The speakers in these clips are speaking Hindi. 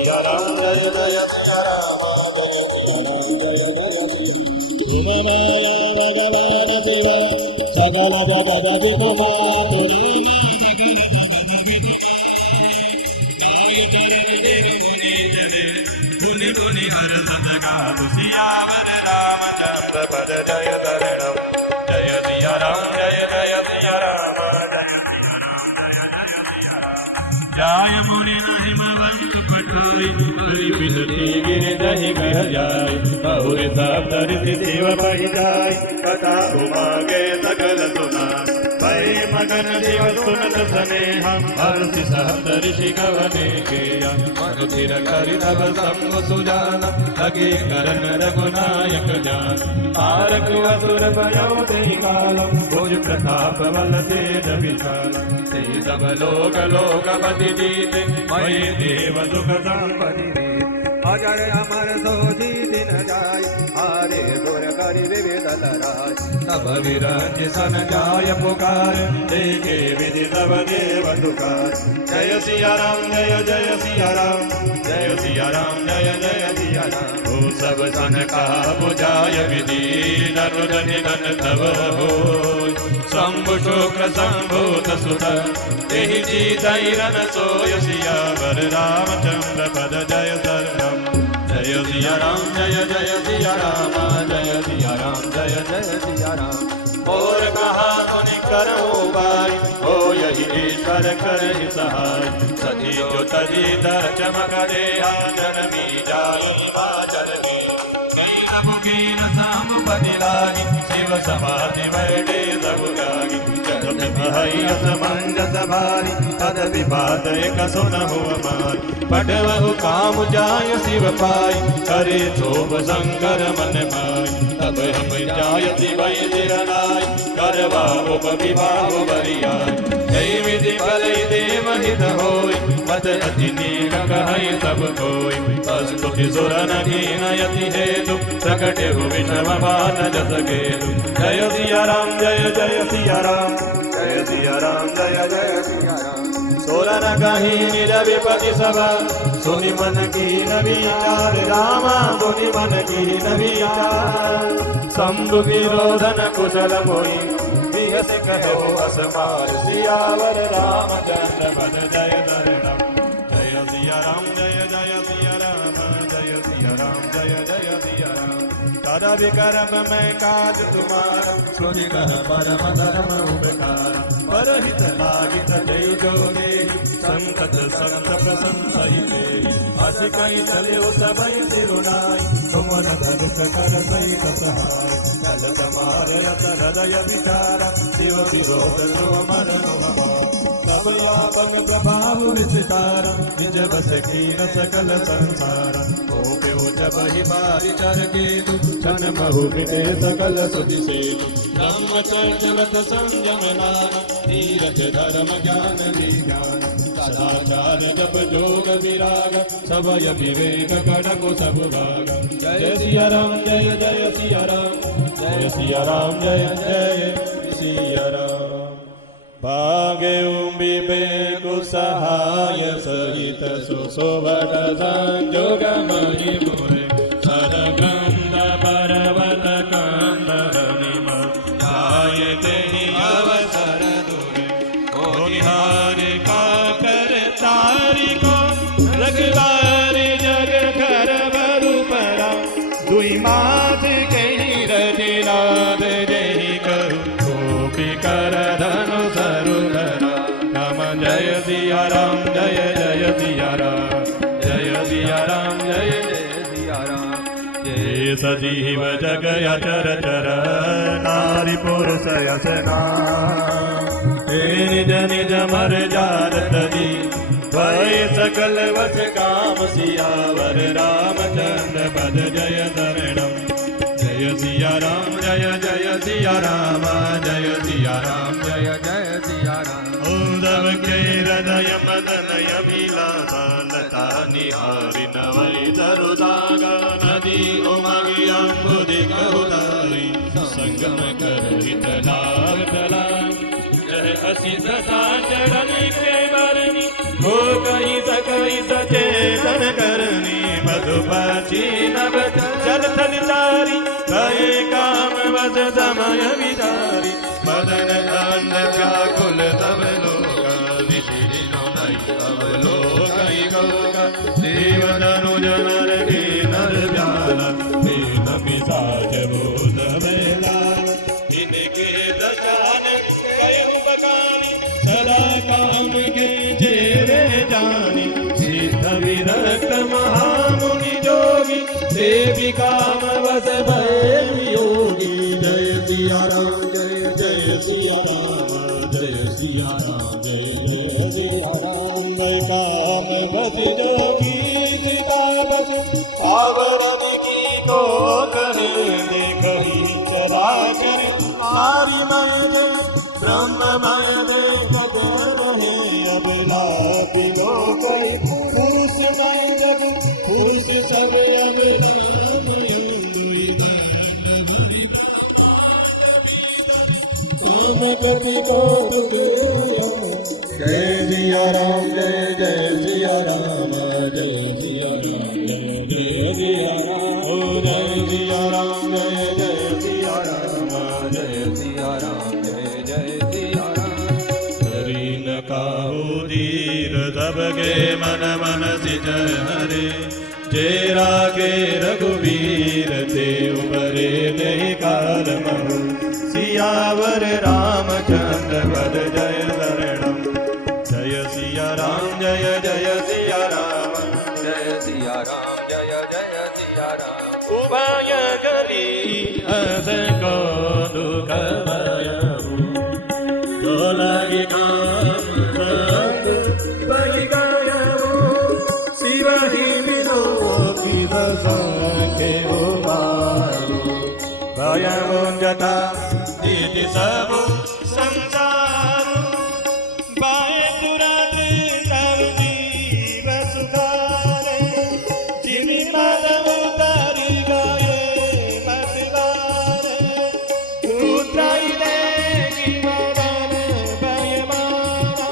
सिया राम जय जय सिया राम जय सिया राम माया भगवान शिव सकल जगदि कुमार मुनि मुनि हर सतगातु सियावर रामचंद्र पद जय शरणम जय सिया राम जय जय सिया राम जय सिया राम जय मुनि महिमवंत पठाई हरि बिनती गिरधहि कह जाय बहुरि शब्द ऋषि देव पहि जाय कथा मांगे सकल सुना भय मगन देव सुनत स्नेहा हर्षि शब्द ऋषि गवने केया मनुधिर करि तब संग सुजान लगे करन रघुनायक जान तारक असुर भयो तेहि कालम भुज प्रताप बल तेज विशाल ते सब लोक लोकपति जीते मय देव दुख संपत्ति अजर अमर सोजी दिन जाय आरे सुर करि विविध लराय तब विरंज सन जाय पुकार देखे विधि तब देव दुकार जय सिया राम जय जय सिया राम जय सिया राम जय जय सिया राम हो सब सन का बुझाय विधि नरुद निधन तब होय शंभु शुक्र शंभूत सुत तेहि जीतैरन सोय सियावर रामचंद्र पद जय शरणम जय सिया राम जय जय सिया राम जय सिया राम जय जय सिया राम और कहा मुनि करो बाई हो यही ईश्वर करहि सहाय सती जो तजी दर चमक देहा जनमी जाई चरनी कई सबु कीन साम पति लागी शिव समाधि बैठे सब गागी जगत भई असमंजस भारी पद विवाद एक सुनहु हमारी पढ़वहु काम जाय शिव पाई करे शोभ शंकर मन माई तब हम जायति वै निरनाय करवा उप विवाह बरियाय जय विधि भलै देव हित होय वचन तिनि कहै सब कोय स्तुति सुर नयति हेतु प्रकटे हो विषम मान जस गेतु जय सिया राम जय जय सिया राम जय सिया राम जय जय सिया राम सोरन कही निज विपति सभा सुनि मन की नविचार रामा सुनि मन की नविचार शंभु विरोधन कुशल मोहि बिहस कहो असमार सियावर रामचंद्र पद जय शरणम जय सिया राम जय जय सिया राम जय सिया राम जय जय सिया राम तदा विकर्म मैं काज तुम्हारा सुनि कह परम धर्म उपकार परहित लागित जय जो देहि संकट संत प्रसन्न अति कई चले सबई सिरुनाई तुमन धनुष कर सहित सहाय चल तमार रत हृदय विचारा शिव विरोध ध्रुव मन तब यापन प्रभाव विस्तारा निज बस कीन सकल संसार ओ प्यो जब ही बारी चर केतु क्षण बहु विदे सकल सुधि सेतु ब्रह्मचर्य व्रत संयम नाम धीरज धर्म ज्ञान विज्ञान सदाचार जप जोग विराग सबय विवेक कड़को सब भाग जय सिया राम जय जय सिया राम जय सिया राम जय जय सिया राम भागे विवेकु सहाय सहित सुशोभन संजोग मणि मुरे सरगंध पर्वत कंद निम जाय तेहि अवसर दुरे ओ निहारे का कर तारी को रखवारी जग कर बरु परा दुई माथ कही रजिनाद जही करू गोपी कर धनु सरुधरा नम जय सिया राम जय जय सिया राम जय सिया राम जय जय सिया राम जय सजीव जग अचर चर नारी पुरुष यसना निज निज मर जारत जी भय सकल वस काम सियावर रामचंद्र पद जय शरणम जय सिया राम जय जय सिया राम जय सिया राम जय जय सिया राम उद्धव के हृदय मदन अभिलाषा लता निहारि नवै तरुदागा नदी उमगी अम्बुधि कहुदारी संगम कर हित लाग तलाग जय असी सदा चरण के बरनी हो कहीं सकई सचेतन कर छीनब जल थल चारी भये काम वस समय विचारी मदन अंध व्याकुल तब लोका निशिनो नहीं तब लोकई गोगा देव धनुज नर के नर व्याला वेद पिशाच भूत बेला इनके दशान कयो बखानी सदा काम के जेरे जानी सिद्ध विरक्त महामुनि जोगी देवी काम वस भय योगी जय सिया राम जय जय सिया राम जय सिया राम जय जय सिया राम जय काम वस जोगी सीता बस आवरण की को करे देखी चला कर नारी मय ब्रह्ममय जग रहे अबला बिलो कई पुरुषमय जग पुरुष सब कति को जय सिया राम जय जय सिया राम जय सिया राम जय जय सिया राम ओ जय सिया राम जय जय सिया राम जय सिया राम जय जय सिया राम हरि न काहू धीर सबके मन मन सिज हरे जे रागे रघुवीर ते उबरे नहीं काल महु सियावर रामचंद्र पद जय शरणम जय सिया राम जय जय सिया राम जय सिया राम जय जय सिया राम उभय गली अस को दुख भय लगी बलि गायो शिव ही मिलो की बसंखे उमारो भय जता दीदी सब संसार बाए तुरंत सब जीव सुधारे जिन पदम उतर गए मतवारे उतराई देगी मदन भयमाना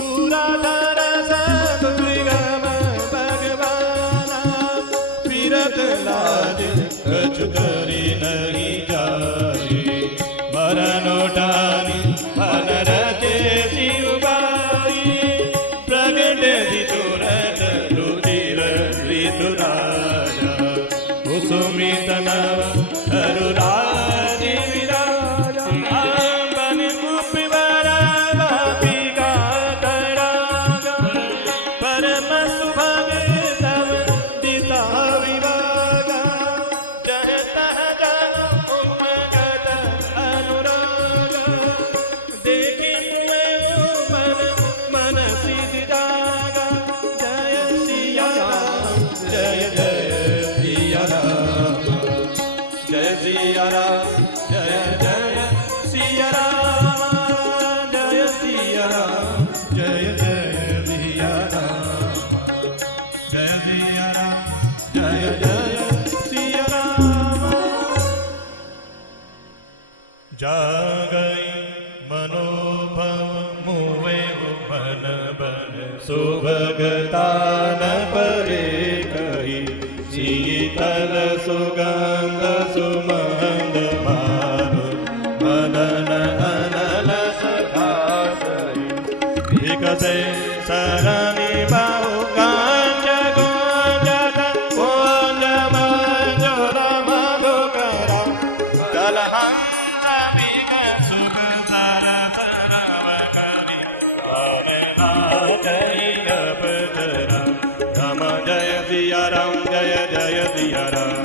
दूराधर सदुर्गम भगवाना फिरत लाज कछु करी नहीं जाए मरणोटानी मनर के शिवबाई प्रगट दितुरत रुधिर ऋतुराजा कुसुमित नव धरुराजी विराजा आंबन कुपिवरा वापिका तड़ागा परम सुभग तव दिता विभागा जहता जागई मनोभव मुवे बन बन सुभगता न परे कही शीतल सुगंध सुमंद माधु मदन अनल सखासई विकसे सरणी बाहु कांच गुंजत कोल मंजोर मधुकरा कलहंस जय सिया राम जय जय सिया राम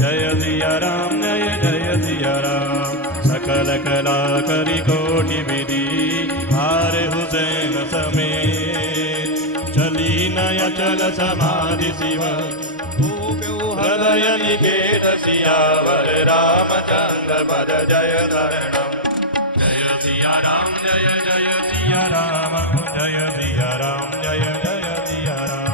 जय सिया राम जय जय सिया राम सकल कला करी कोटि विधि हार हुसैन समेत चली नय चल समाधि शिव हृदय निकेत सियावर रामचंद्र पद जय शरणम जय सिया राम जय जय सिया राम जय सिया राम जय जय सिया राम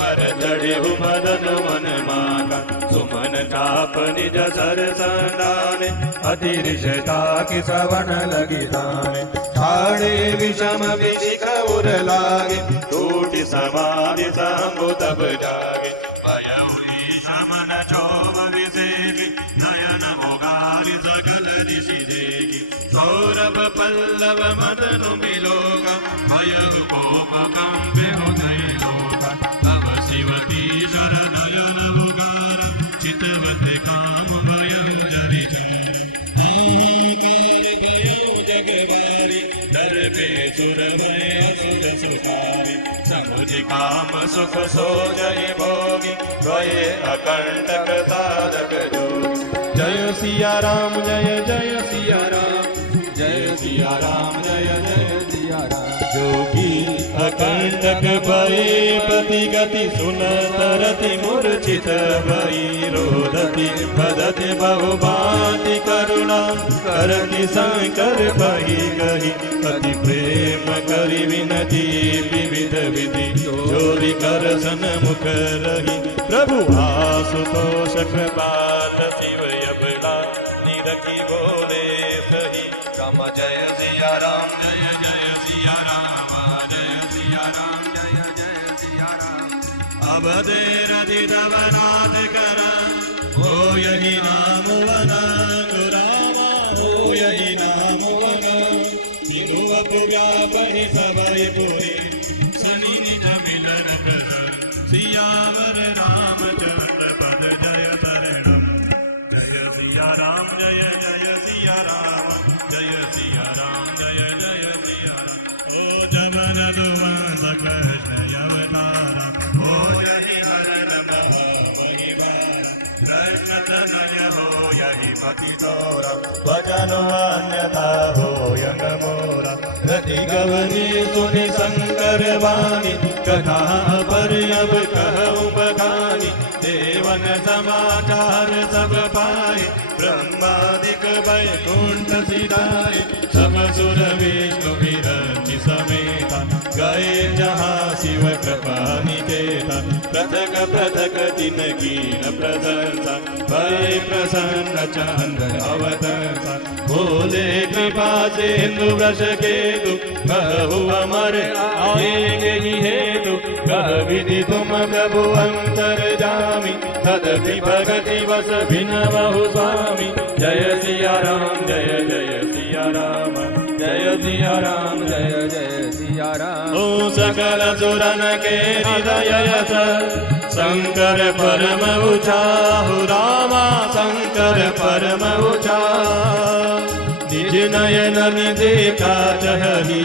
पर चढ़े मदन मन माका सुमन चाप निज सर संदाने अतिरिशता की सवन लगी ताने छाड़े विषम विधिक मोर लागे, टूटी समाधि शंभु तब जागे। भय हुई शमन चोम विसेखी, नयन मोगारि सकल ऋषि देखी। सौरभ पल्लव मदनु मिलोगा, भय कोप कंपे उदय लोगा। तब शिवती शरणयन उगारा, चितवत काम भय जरि दर पे सुर भय असुर सुखारी। समुझ काम सुख सो जय भोगी, द्वये अकंटक साधक जोगी। जय सिया राम जय जय सिया राम, जय सिया राम जय जय सिया राम। जोगी अकंटक भये पति गति, सुनत रति मूर्छित भई रोदति। बदति बहुभांति करुणा, करति शंकर भई कही। अति प्रेम करि विनती, विविध विधि जोरि कर सन्मुख रही। प्रभु आशुतोष कृपाल, शिव अबला निरखी बोले सही। राम जय सिया राम जय जय सिया राम, जय सिया राम जय जय सिया राम। अब देर दिदवनाथ कर, हो यही नाम वना रामा, हो यही नाम वना। सिंधु अपु व्यापहि सबय पुरी, शनि निज मिलन कर। सियावर रामचंद्र पद जय शरणम। जय सिया राम जय जय सिया राम, जय सिया राम जय जय सिया राम। ओ जवन दुवंश कृष्ण अवतारा, हो यही हरण महामहिमारा। कृष्ण तनय हो यही पति तोरा, भजन अन्यथा हो यंग मोरा। रति गवनी सुनि शंकर वाणी, कथा पर अब कहूँ बखानी। देवन समाचार सब पाए, ब्रह्मादिक वैकुंठ सिधाए। सब सुर विष्णु विरचि समेता, गए जहाँ शिव कृपा निकेता। पृथक पृथक दिन कीन प्रशंसा, भय प्रसन्न चंद्र अवतंसा। बोले कृपा सिंधु वृष केतु, कहु अमर आएंगे ही हेतु। कह विधि तुम प्रभु अंतर्जामी, तदपि भगति वस भिनवहु स्वामी। जय सिया राम जय जय सिया राम, जय सिया राम जय जय सिया राम। ओ सकल सुरन के हृदय यस, शंकर परम उचाहु रामा, शंकर परम उचाहु। निज नयन देखा चही,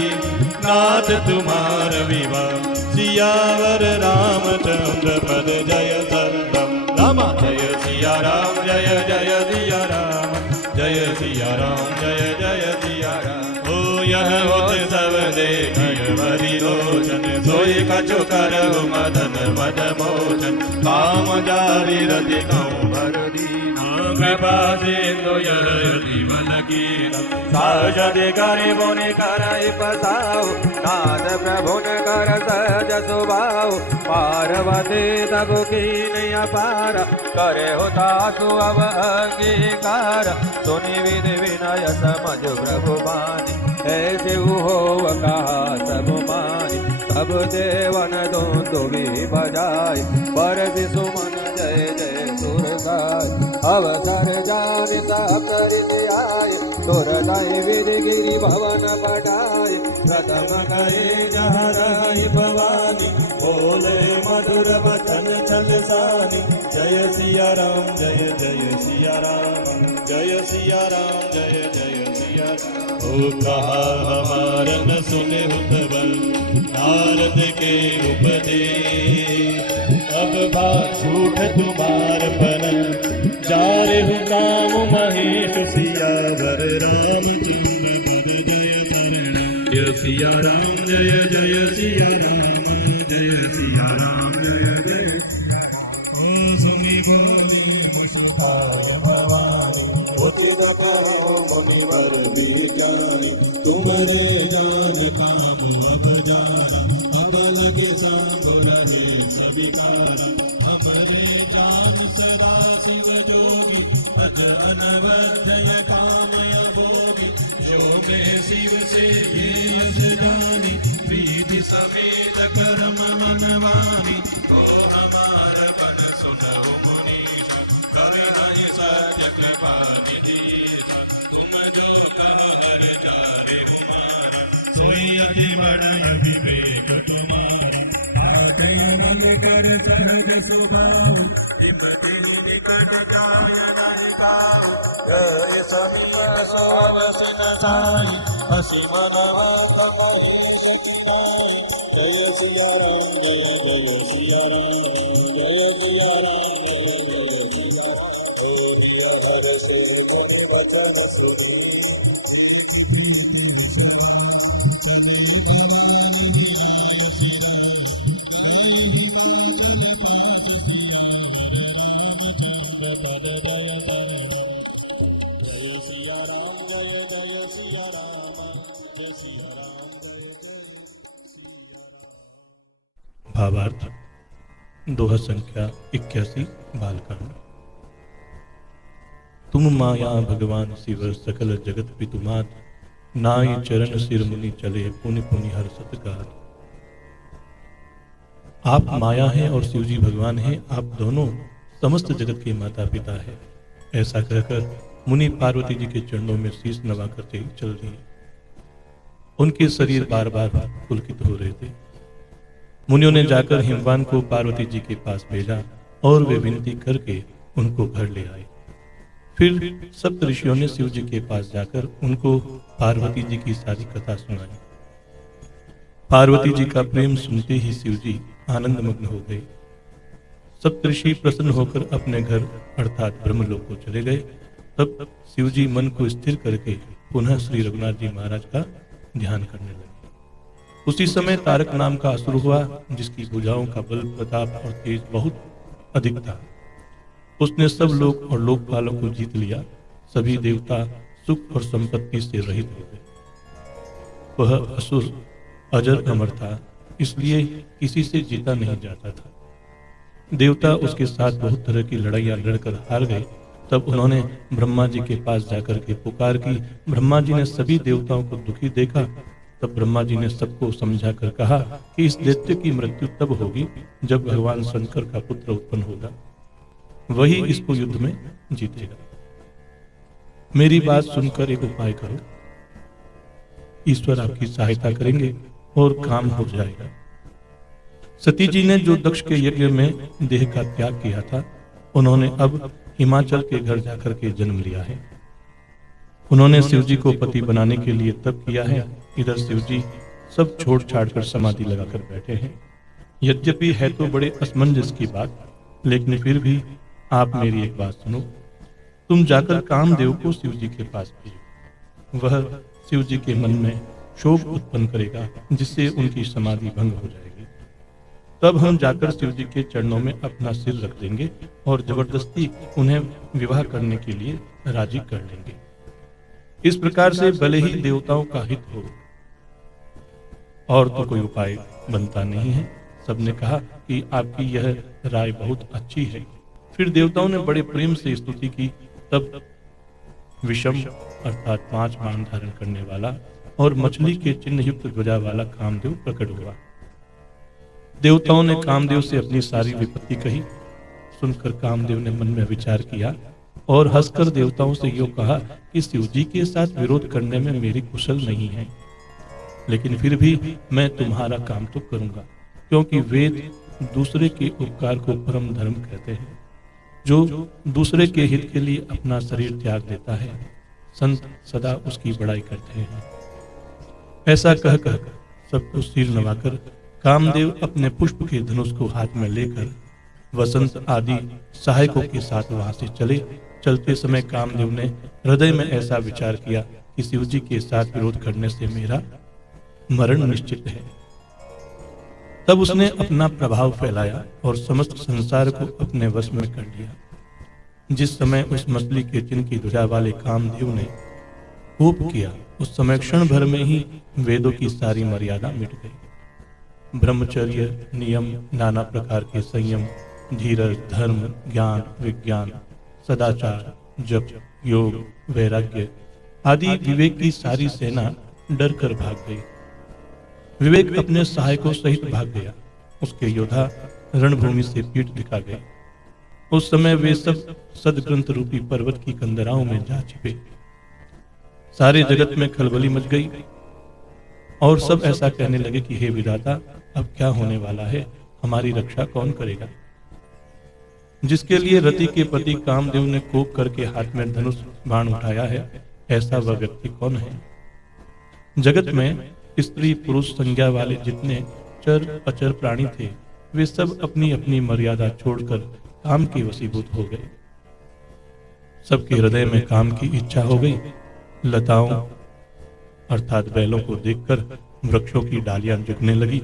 नाथ तुम्हार विवाह। सियावर रामचंद्र पद जय शरणम। रामा जय सिया राम जय जय सिया राम, जय सिया राम जय जय सिया राम। ओ यह होत सब देखिय हरि लोचन, सोई कछु करहु मदन मद मोचन। काम जारी रति कहूँ भर दीना, कृपा सिंधु यह जीवन कीना। सहजति गरीबों ने कराई पसाओ, नाथ प्रभु ने कर सहज सुभाव। पार्वती तब कीन अपार, करे हो दासु अब अंगीकार। सुनि विधि विनय समझ प्रभु बानी, ऐसे हो कहा सब मानी। तब देवन दुंदुभि बजाय, बरसि सुमन जय जय सुर गाय। अवसर जानि सब ऋषि आय, तुरतहि विधि गिरि भवन पटाय। प्रथम करे जहराय भवानी, बोले मधुर वचन छल सानी। जय सिया राम जय जय सिया राम, जय सिया राम जय जय सिया राम। ओ कहा हमार न सुने हुतवन, नारद के उपदेश। अब बात छूट तुम्हार पर, जारे हूँ काम महेश। सियावर रामचंद्र पद जय शरण। जय सिया राम जय जय सिया राम, जय सिया राम जय जय। ओ सुनि बोले मुस्काय भवानी, उचित कहो मुनिवर विचारी। तुम्हारे जान काम अब जारा, अब लगे सांबुल है सविकारा। हमरे जान सदा शिव जोगी, अज अनवध्य कामय भोगी। जो मैं शिव से ये यश जानी, प्रीति समेत कर्म मनवानी, तो हमार बन सुनहु मुनीश, कर नहीं सत्य कृपा निधि, तुम जो कह हर जारे हुमारा, सोई अति बड़ा विवेक तुम्हारा। कर सहज सुभाव, निकट काय नहीं काऊ, जय समीर सोवस न साई, हसी मनवा महेश किनाय। जय सिया राम जय सिया राम, जय सिया राम जय सिया राम। हर से वचन सुने, चले भवानी निहाल सिया, जय सिया राम जय सिया राम, जय सिया राम जय सिया राम। भावार्थ दोहा संख्या 81 बालकांड। तुम माया भगवान शिव सकल जगत पितुमात, नाई चरण सिर मुनि चले पुनि पुनि हर सतगात। आप माया हैं और शिव जी भगवान हैं, आप दोनों समस्त जगत के माता पिता हैं। ऐसा कहकर मुनि पार्वती जी के चरणों में शीश नवा करते ही चल दिए। उनके शरीर बार बार पुलकित हो रहे थे। मुनियों ने जाकर हिमवान को पार्वती जी के पास भेजा और वे विनती करके उनको घर ले आए। फिर सप्त ऋषियों ने शिव जी के पास जाकर उनको पार्वती जी की सारी कथा सुनाई। पार्वती जी का प्रेम सुनते ही शिव जी आनंद मग्न हो गए। सप्तऋषि प्रसन्न होकर अपने घर अर्थात ब्रह्मलोक को चले गए। तब शिव जी मन को स्थिर करके पुनः श्री रघुनाथ जी महाराज का ध्यान करने लगे। उसी समय तारक नाम का असुर हुआ, जिसकी भुजाओं का बल प्रताप और तेज बहुत अधिक था। उसने सब लोक और लोकपालों को जीत लिया। सभी देवता सुख और संपत्ति से रहित हो गए। वह असुर अजर अमर था, इसलिए किसी से जीता नहीं जाता था। देवता उसके साथ बहुत तरह की लड़ाइयां लड़कर हार गए। तब उन्होंने ब्रह्मा जी के पास जाकर के पुकार की। ब्रह्मा जी ने सभी देवताओं को दुखी देखा। तब ब्रह्मा जी ने सबको समझा कर कहा कि इस दैत्य की मृत्यु तब होगी जब भगवान शंकर का पुत्र उत्पन्न होगा, वही इसको युद्ध में जीतेगा। मेरी बात सुनकर एक उपाय करो, ईश्वर आपकी सहायता करेंगे और काम हो जाएगा। सती जी ने जो दक्ष के यज्ञ में देह का त्याग किया था, उन्होंने अब हिमाचल के घर जाकर के जन्म लिया है। उन्होंने शिव जी को पति बनाने के लिए तप किया है। इधर शिव जी सब छोड़ छाड़ कर समाधि लगाकर बैठे हैं। यद्यपि है तो बड़े असमंजस की बात, लेकिन फिर भी आप मेरी एक बात सुनो। तुम जाकर कामदेव को शिव जी के पास भेजो। वह शिव जी के मन में शोक उत्पन्न करेगा, जिससे उनकी समाधि भंग हो जाएगी। तब हम जाकर शिव जी के चरणों में अपना सिर रख देंगे और जबरदस्ती उन्हें विवाह करने के लिए राजी कर लेंगे। इस प्रकार से भले ही देवताओं का हित हो, और तो कोई उपाय बनता नहीं है। सबने कहा कि आपकी यह राय बहुत अच्छी है। फिर देवताओं ने बड़े प्रेम से स्तुति की। तब विषम अर्थात 5 बाण धारण करने वाला और मछली के चिन्ह युक्त ध्वजा वाला कामदेव प्रकट हुआ। देवताओं ने कामदेव से अपनी सारी विपत्ति कही। सुनकर कामदेव ने मन में विचार किया और हंसकर देवताओं से यो कहा कि शिव जी के साथ विरोध करने में मेरी कुशल नहीं है, लेकिन फिर भी मैं तुम्हारा काम तो करूंगा, क्योंकि वेद दूसरे के उपकार को परम धर्म कहते हैं। जो दूसरे के हित के लिए अपना शरीर त्याग देता है, संत सदा उसकी बड़ाई करते हैं। ऐसा कहकर सबको सिर नवाकर कामदेव अपने पुष्प के धनुष को हाथ में लेकर वसंत आदि सहायकों के साथ वहां से चले। चलते समय कामदेव ने हृदय में ऐसा विचार किया कि शिव जी के साथ विरोध करने से मेरा मरण निश्चित है। तब उसने अपना प्रभाव फैलाया और समस्त संसार को अपने वश में कर लिया। जिस समय उस मछली के चिन्ह की ध्वजा वाले कामदेव ने कोप किया, उस समय क्षण भर में ही वेदों की सारी मर्यादा मिट गई। ब्रह्मचर्य, नियम, नाना प्रकार के संयम, धीरज, धर्म, ज्ञान, विज्ञान, सदाचार, जप, योग, वैराग्य आदि विवेक की सारी सेना डर कर भाग गई। विवेक अपने सहायकों सहित भाग गया। उसके योद्धा रणभूमि से पीठ दिखा गए। उस समय वे सब सदग्रंथ रूपी पर्वत की कंदराओं में जा छिपे। सारे जगत में खलबली मच गई और सब ऐसा कहने लगे कि हे विधाता, अब क्या होने वाला है? हमारी रक्षा कौन करेगा? जिसके लिए रति के पति कामदेव ने कोप करके हाथ में धनुष बाण उठाया है, ऐसा वह व्यक्ति कौन है? जगत में स्त्री पुरुष संज्ञा वाले जितने चर अचर प्राणी थे, वे सब अपनी अपनी मर्यादा छोड़कर काम के वशीभूत हो गए। सबके हृदय में काम की इच्छा हो गई। लताओं अर्थात बैलों को देखकर वृक्षों की डालियां झुकने लगी।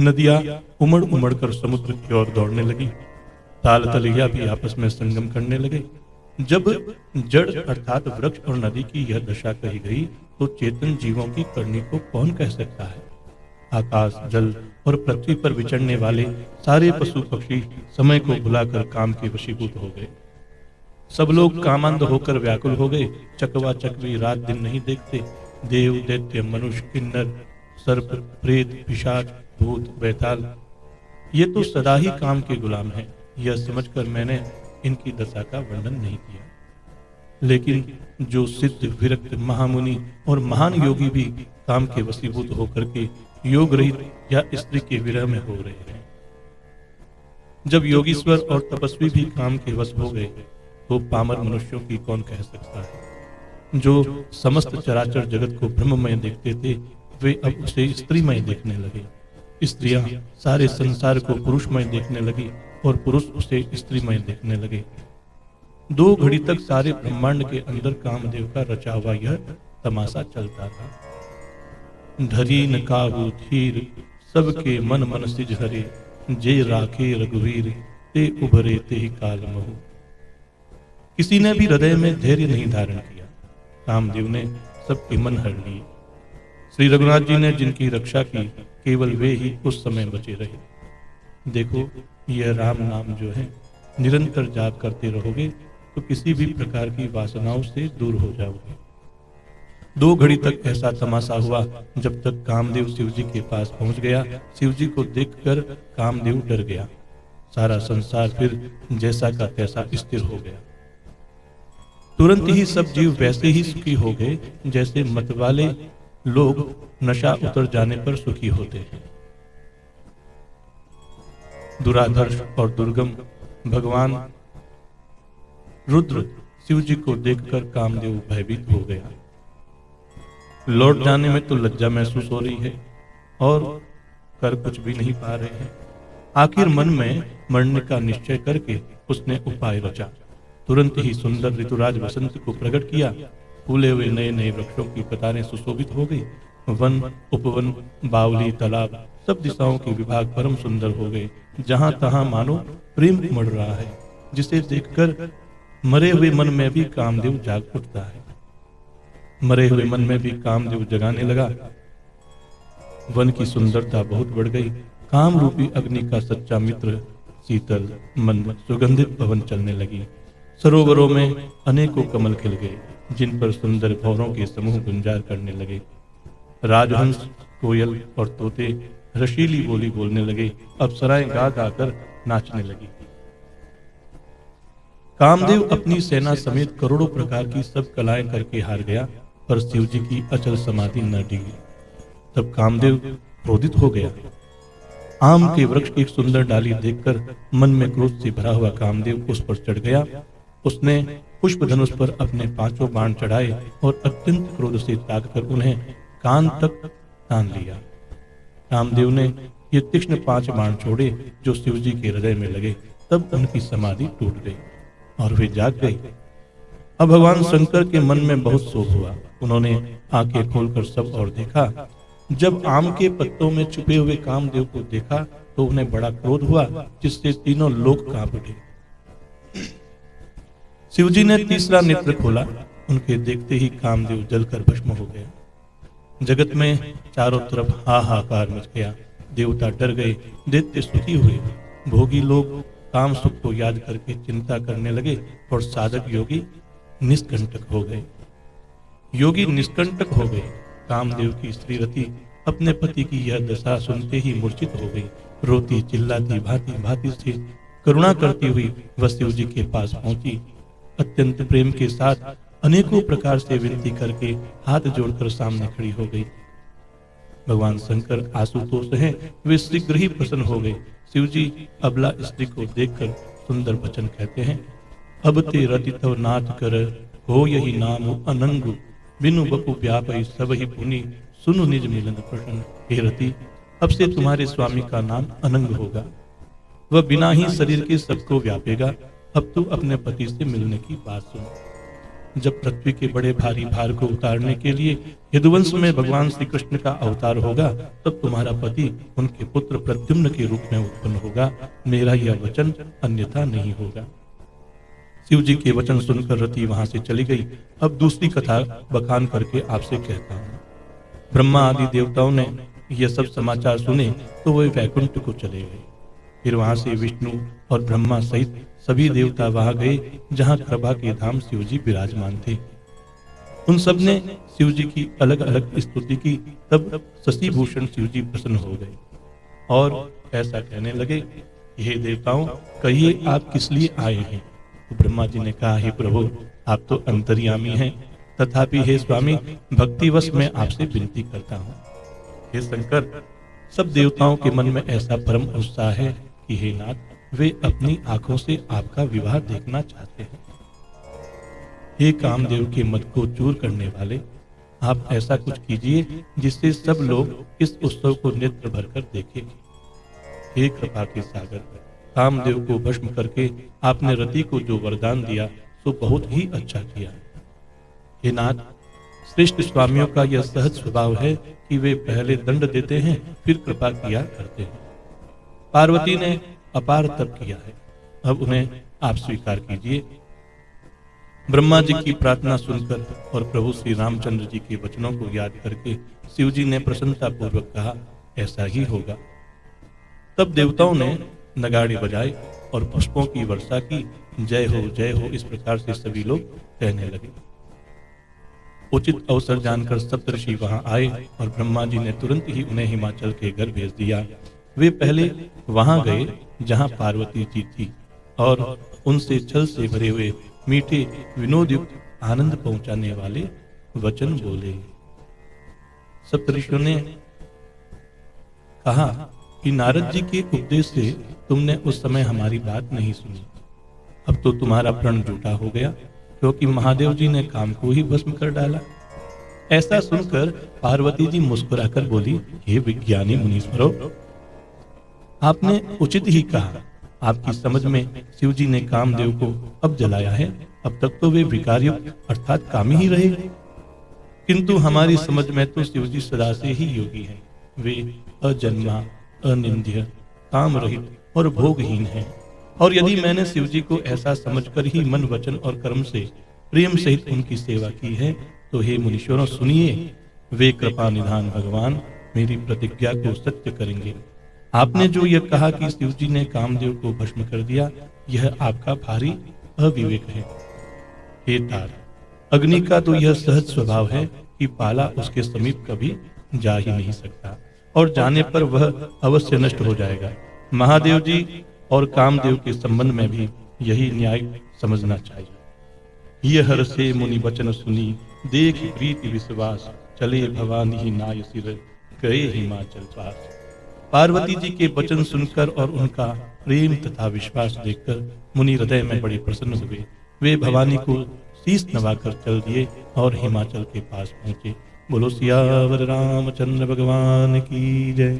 नदियां उमड़ उमड़ कर समुद्र की ओर दौड़ने लगी। ताल तलैया भी आपस में संगम करने लगे। जब जड़ अर्थात वृक्ष और नदी की यह दशा कही गई, तो चेतन जीवों की करनी को कौन कह सकता है? आकाश, जल और पृथ्वी पर विचरने वाले सारे पशु पक्षी समय को भुलाकर काम के वशीभूत हो गए। सब लोग कामांध होकर व्याकुल हो गए। चकवा चकवी रात दिन नहीं देखते। देव दैत्य मनुष्य किन्नर सर्प प्रेत पिशाच भूत बैताल ये तो सदा ही काम के गुलाम हैं। यह समझकर मैंने इनकी दशा का वर्णन नहीं किया। लेकिन जो सिद्ध विरक्त महामुनि और महान योगी भी काम के वशीभूत होकर के योग रहित या स्त्री के विरह में हो रहे हैं। जब योगीश्वर और तपस्वी भी काम के वश हो गए, तो पामर मनुष्यों की कौन कह सकता है? जो समस्त चराचर जगत को ब्रह्ममय देखते थे, वे अब उसे स्त्रीमय देखने लगे। स्त्रियां सारे संसार को पुरुषमय देखने लगी और पुरुष उसे स्त्रीमय देखने लगे। 2 घड़ी तक सारे ब्रह्मांड के अंदर कामदेव का रचा हुआ यह तमाशा चलता था। धरी न काहू धीर सबके मन मन सिज हरे, जे राखे रघुवीर ते उभरे ते ही काल महु। किसी ने भी हृदय में धैर्य नहीं धारण किया। कामदेव ने सबके मन हर लिए। श्री रघुनाथ जी ने जिनकी रक्षा की, केवल वे ही उस समय बचे रहे। देखो, यह राम नाम जो है, निरंतर जाप करते रहोगे तो किसी भी प्रकार की वासनाओं से दूर हो जाओगे। 2 घड़ी तक ऐसा तमाशा हुआ, जब तक कामदेव शिव जी के पास पहुंच गया। शिव जी को देखकर कामदेव डर गया। सारा संसार फिर जैसा का तैसा स्थिर हो गया। तुरंत ही सब जीव वैसे ही सुखी हो गए जैसे मतवाले लोग नशा उतर जाने पर सुखी होते हैं। दुराधर्ष और दुर्गम भगवान रुद्र शिव जी को देखकर कामदेव भयभीत हो गया। लौट जाने में तो लज्जा महसूस हो रही है और कर कुछ भी नहीं पा रहे हैं। आखिर मन में मरने का निश्चय करके उसने उपाय रचा। तुरंत ही सुंदर ऋतुराज वसंत को प्रकट किया। फूले हुए नए नए वृक्षों की कतारें सुशोभित हो गई। वन उपवन बावली तालाब सब दिशाओं के विभाग परम सुंदर हो गए। जहां तहां मानो प्रेम उमड़ रहा है, जिसे देखकर मरे हुए मन में भी कामदेव जाग उठता है। मरे हुए मन में भी कामदेव जगाने लगा। वन की सुंदरता बहुत बढ़ गई। काम रूपी अग्नि का सच्चा मित्र शीतल मंद सुगंधित पवन चलने लगी। सरोवरों में अनेकों कमल खिल गए, जिन पर सुंदर भौरों के समूह गुंजार करने लगे। राजहंस कोयल और तोते रशीली बोली बोलने लगे। अप्सराएं गा गा कर नाचने लगी। कामदेव अपनी सेना समेत करोड़ों प्रकार की सब कलाएं करके हार गया, पर शिव जी की अचल समाधि न डिगी। तब कामदेव क्रोधित हो गया। आम के वृक्ष की एक सुंदर डाली देखकर मन में क्रोध से भरा हुआ कामदेव उस पर चढ़ गया। उसने पुष्प धनुष पर अपने 5 बाण चढ़ाए और अत्यंत क्रोध से ताककर उन्हें कान तक तान लिया। कामदेव ने ये तीक्ष्ण 5 बाण छोड़े जो शिव जी के हृदय में लगे। तब उनकी समाधि टूट गई और वे जाग गए। अब भगवान शंकर के मन में बहुत शोक हुआ। उन्होंने आंखें खोलकर सब और देखा। जब आम के पत्तों में छुपे हुए कामदेव को देखा तो उन्हें बड़ा क्रोध हुआ, जिससे तीनों लोग कांप उठे। शिवजी ने तीसरा नेत्र खोला। उनके देखते ही कामदेव जलकर भस्म हो गया। जगत में चारों तरफ हाहाकार मच गया। देवता डर गए, दैत्य सुखी हुए। भोगी लोग काम सुख को याद करके चिंता करने लगे और साधक योगी निष्कंटक हो गए। योगी निष्कंटक हो गए। कामदेव की स्त्री रति अपने पति की यह दशा सुनते ही मूर्छित हो गई। रोती चिल्लाती भांति भांति से करुणा करती हुई वह शिव जी के पास पहुंची। अत्यंत प्रेम के साथ अनेकों प्रकार से विनती करके हाथ जोड़कर सामने खड़ी हो गई। भगवान शंकर आशुतोष हैं, वे शीघ्र ही प्रसन्न हो गए। शिव जी अबला स्त्री को देखकर सुंदर वचन कहते हैं। अब ते रति तव नाथ कर हो यही नाम अनंगु, बिनु बपु व्यापई सब ही पुनि सुनु निज मिलन प्रसन्न। हे रति, अब से तुम्हारे स्वामी का नाम अनंग होगा, वह बिना ही शरीर के सबको व्यापेगा। अब तू अपने पति से मिलने की बात सुन। जब पृथ्वी के बड़े भारी भार को उतारने के लिए यदुवंश में भगवान श्री कृष्ण का अवतार होगा, तब तुम्हारा पति उनके पुत्र प्रद्युम्न के रूप में उत्पन्न होगा। मेरा यह वचन अन्यथा नहीं होगा। शिव जी के वचन सुनकर रति वहां से चली गई। अब दूसरी कथा बखान करके आपसे कहता हूँ। ब्रह्मा आदि देवताओं ने यह सब समाचार सुने तो वे वैकुंठ को चले गए। फिर वहां से विष्णु और ब्रह्मा सहित सभी देवता वहां गए जहां कृपा के धाम शिव जी विराजमान थे। उन सब ने शिव जी की अलग अलग स्तुति की। तब शशि भूषण शिव जी प्रसन्न हो गए और ऐसा कहने लगे, हे देवताओं, कहिए आप किस लिए आए हैं? तो ब्रह्मा जी ने कहा, हे प्रभु, आप तो अंतर्यामी हैं, तथापि हे स्वामी, भक्तिवश मैं आपसे विनती करता हूँ। हे शंकर, सब देवताओं के मन में ऐसा परम उत्साह है कि हे नाथ, वे अपनी आंखों से आपका विवाह देखना चाहते हैं। हे कामदेव के मद को चूर करने वाले, आप ऐसा कुछ कीजिए जिससे सब लोग इस उत्सव को नेत्र भरकर देखेंगे। हे कृपा के सागर, कामदेव को भस्म करके आपने रति को जो वरदान दिया सो बहुत ही अच्छा किया। हे नाथ, श्रेष्ठ स्वामियों का यह सहज स्वभाव है कि वे पहले दंड देते हैं, फिर कृपा किया करते हैं। पार्वती ने अपार तप किया है, अब उन्हें आप स्वीकार कीजिए। ब्रह्मा जी की प्रार्थना सुनकर और प्रभु श्री रामचंद्र जी के वचनों को याद करके शिव जी ने प्रसन्नता पूर्वक कहा, ऐसा ही होगा। तब देवताओं ने नगाड़े बजाए और पुष्पों की वर्षा की। जय हो, इस प्रकार से सभी लोग कहने लगे। उचित अवसर जानकर सप्तऋषि वहां आए और ब्रह्मा जी ने तुरंत ही उन्हें हिमाचल के घर भेज दिया। वे पहले वहां गए जहां पार्वती जी थी और उनसे छल से भरे हुए मीठे विनोदयुक्त आनंद पहुंचाने वाले वचन बोले। सप्तऋषियों ने कहा कि नारद जी के उपदेश से तुमने उस समय हमारी बात नहीं सुनी। अब तो तुम्हारा प्रण झूठा हो गया, क्योंकि महादेव जी ने काम को ही भस्म कर डाला। ऐसा सुनकर पार्वती जी मुस्कुराकर बोली, हे विज्ञानी मुनीश्वरों, आपने उचित ही कहा। आपकी समझ में शिव जी ने कामदेव को अब जलाया है। अब तक तो वे विकारयुक्त अर्थात कामी ही रहे, किंतु हमारी समझ में तो शिव जी सदा से ही योगी हैं। वे अजन्मा, अनिंद्य, काम रहित और भोगहीन हैं। और यदि मैंने शिव जी को ऐसा समझकर ही मन, वचन और कर्म से प्रेम सहित उनकी सेवा की है, तो हे मुनीश्वरों सुनिए, वे कृपा निधान भगवान मेरी प्रतिज्ञा को सत्य करेंगे। आपने जो यह कहा कि शिव जी ने कामदेव को भस्म कर दिया, यह आपका भारी अविवेक है। हे तार, अग्नि का तो यह सहज स्वभाव है कि पाला उसके समीप कभी जा ही नहीं सकता, और जाने पर वह अवश्य नष्ट हो जाएगा। महादेव जी और कामदेव के संबंध में भी यही न्याय समझना चाहिए। ये हर से मुनि वचन सुनी, देख प्रीति विश्वास, चले भवानी ही नाय सिर, गए हिमाचल पास। पार्वती जी के वचन सुनकर और उनका प्रेम तथा विश्वास देखकर मुनि हृदय में बड़े प्रसन्न हुए। वे भवानी को शीश नवाकर चल दिए और हिमाचल के पास पहुंचे। बोलो सियावर रामचंद्र भगवान की जय।